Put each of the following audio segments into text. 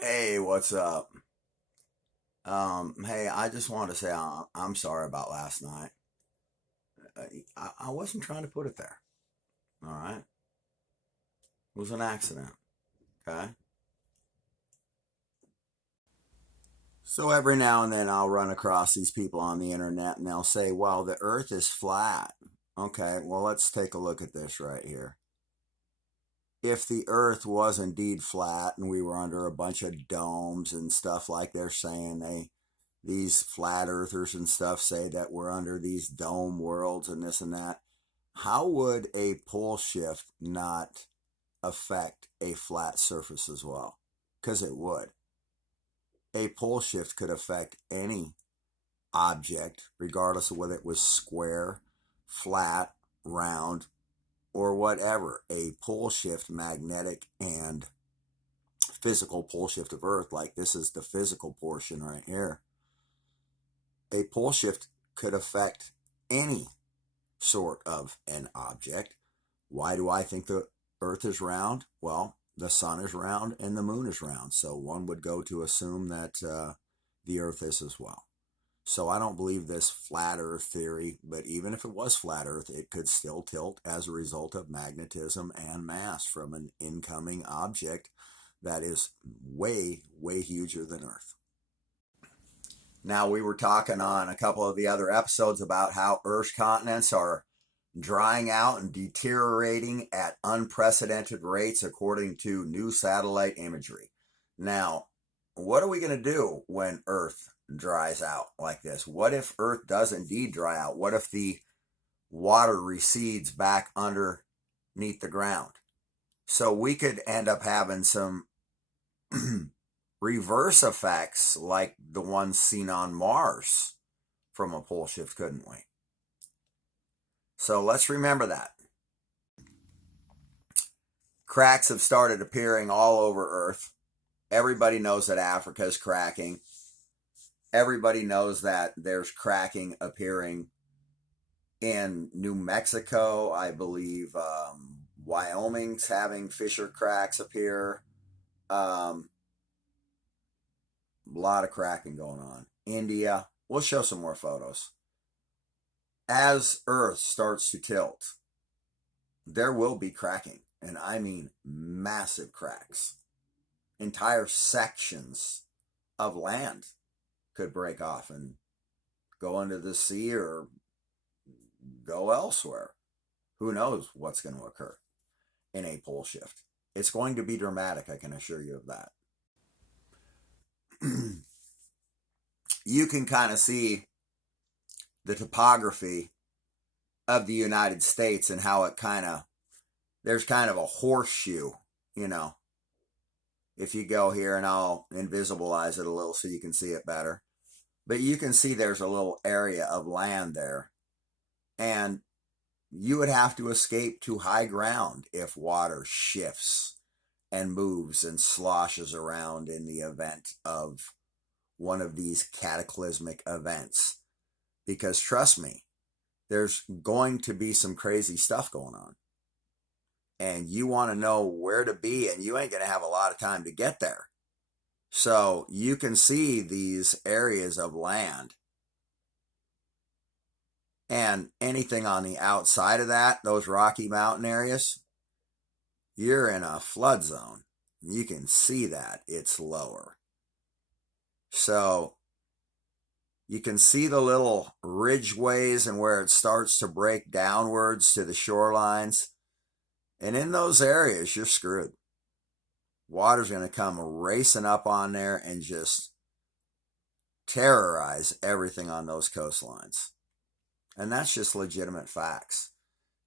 Hey, what's up? Hey, I just wanted to say I'm sorry about last night. I wasn't trying to put it there. All right, it was an accident. Okay. So every now and then I'll run across these people on the internet and they'll say, "Well, the Earth is flat." Okay, well let's take a look at this right here. If the Earth was indeed flat and we were under a bunch of domes and stuff like they're saying, these flat earthers and stuff say that we're under these dome worlds and this and that. How would a pole shift not affect a flat surface as well? Because it would. A pole shift could affect any object, regardless of whether it was square, flat, round, or whatever. A pole shift, magnetic and physical pole shift of Earth, like this is the physical portion right here. A pole shift could affect any sort of an object. Why do I think the Earth is round? Well, the sun is round and the moon is round. So one would go to assume that the Earth is as well. So I don't believe this flat Earth theory, but even if it was flat Earth, it could still tilt as a result of magnetism and mass from an incoming object that is way, way huger than Earth. Now, we were talking on a couple of the other episodes about how Earth's continents are drying out and deteriorating at unprecedented rates according to new satellite imagery. Now, what are we going to do when Earth dries out like this? What if Earth does indeed dry out? What if the water recedes back underneath the ground? So we could end up having some reverse effects like the ones seen on Mars from a pole shift, couldn't we? So let's remember that. Cracks have started appearing all over Earth. Everybody knows that Africa is cracking. Everybody knows that there's cracking appearing in New Mexico. I believe Wyoming's having fissure cracks appear. A lot of cracking going on. India. We'll show some more photos. As Earth starts to tilt, there will be cracking. And I mean massive cracks. Entire sections of land could break off and go into the sea or go elsewhere. Who knows what's going to occur in a pole shift? It's going to be dramatic, I can assure you of that. You can kind of see the topography of the United States and how it there's kind of a horseshoe, you know. If you go here, and I'll invisibilize it a little so you can see it better. But you can see there's a little area of land there. And you would have to escape to high ground if water shifts and moves and sloshes around in the event of one of these cataclysmic events. Because trust me, there's going to be some crazy stuff going on. And you want to know where to be, and you ain't going to have a lot of time to get there. So you can see these areas of land. And anything on the outside of that, those Rocky Mountain areas, you're in a flood zone. You can see that it's lower. So you can see the little ridgeways and where it starts to break downwards to the shorelines. And in those areas, you're screwed. Water's going to come racing up on there and just terrorize everything on those coastlines. And that's just legitimate facts.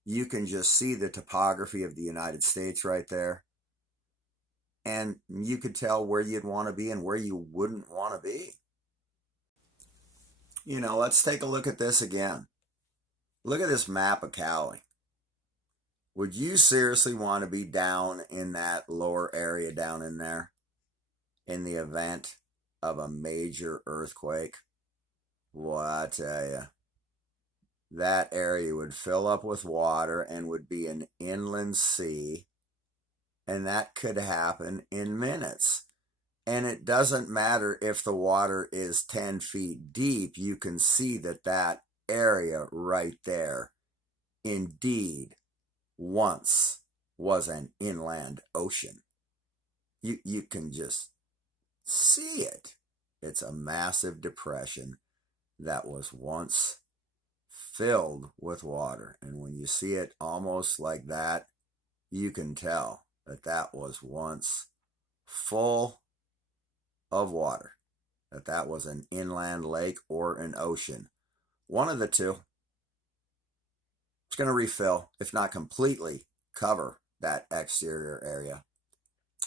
You can just see the topography of the United States right there. And you could tell where you'd want to be and where you wouldn't want to be. Let's take a look at this again. Look at this map of Cali. Would you seriously want to be down in that lower area down in there in the event of a major earthquake? Well, I tell you, that area would fill up with water and would be an inland sea, and that could happen in minutes. And it doesn't matter if the water is 10 feet deep, you can see that that area right there indeed once was an inland ocean. You can just see it. It's a massive depression that was once filled with water. And when you see it almost like that, you can tell that that was once full of water, that that was an inland lake or an ocean. One of the two. It's going to refill, if not completely cover that exterior area.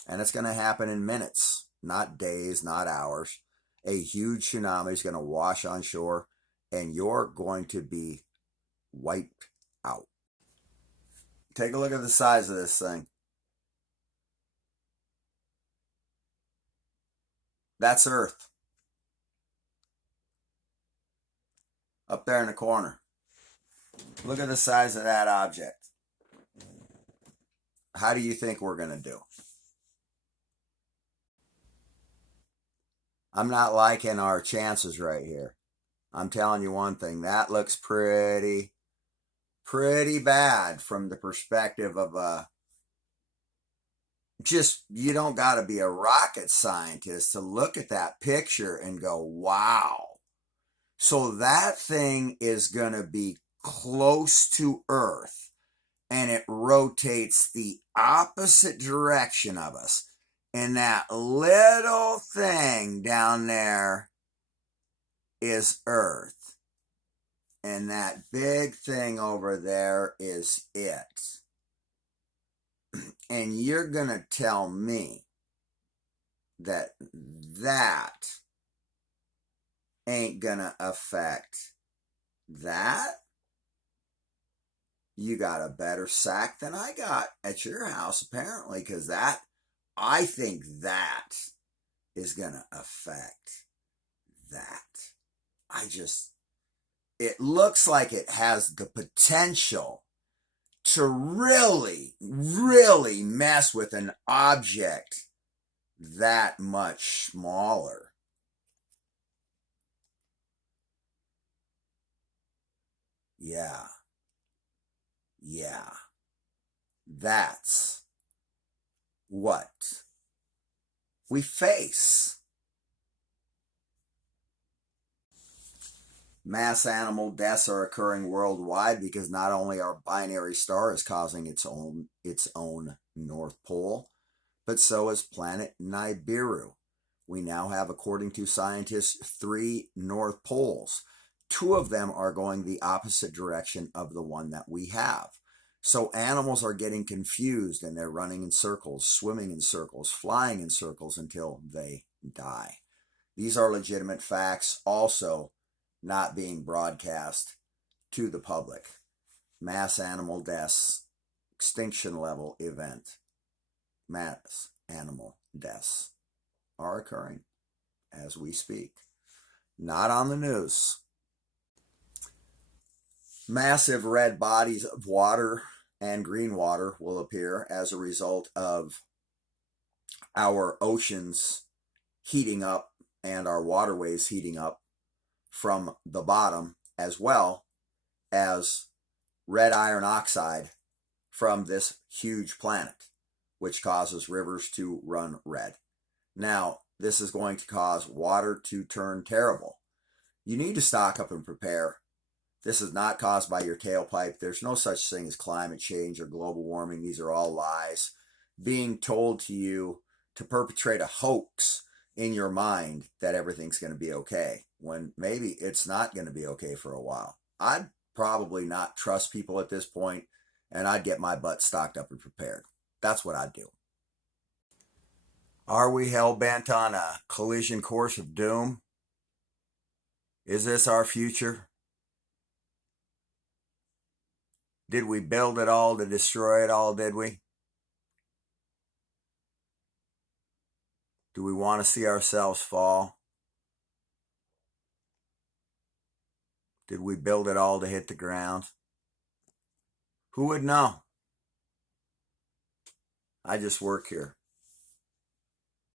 And it's going to happen in minutes, not days, not hours. A huge tsunami is going to wash on shore, and you're going to be wiped out. Take a look at the size of this thing. That's Earth. Up there in the corner. Look at the size of that object. How do you think we're going to do? I'm not liking our chances right here. I'm telling you one thing, that looks pretty bad from the perspective of just, you don't got to be a rocket scientist to look at that picture and go, wow. So that thing is going to be close to Earth, and it rotates the opposite direction of us. And that little thing down there is Earth. And that big thing over there is it. And you're going to tell me that that ain't going to affect that? You got a better sack than I got at your house, apparently, because that, I think that is going to affect that. It looks like it has the potential to really mess with an object that much smaller. Yeah. That's what we face. Mass animal deaths are occurring worldwide because not only our binary star is causing its own North Pole, but so is planet Nibiru. We now have, according to scientists, 3 North Poles. 2 of them are going the opposite direction of the one that we have. So animals are getting confused, and they're running in circles, swimming in circles, flying in circles until they die. These are legitimate facts, also not being broadcast to the public. Mass animal deaths, extinction level event. Mass animal deaths are occurring as we speak. Not on the news. Massive red bodies of water and green water will appear as a result of our oceans heating up and our waterways heating up from the bottom, as well as red iron oxide from this huge planet, which causes rivers to run red. Now, this is going to cause water to turn terrible. You need to stock up and prepare. This is not caused by your tailpipe. There's no such thing as climate change or global warming. These are all lies being told to you to perpetrate a hoax in your mind that everything's going to be okay, when maybe it's not going to be okay for a while. I'd probably not trust people at this point, and I'd get my butt stocked up and prepared. That's what I'd do. Are we hell-bent on a collision course of doom? Is this our future? Did we build it all to destroy it all, did we? Do we want to see ourselves fall? Did we build it all to hit the ground? Who would know? I just work here.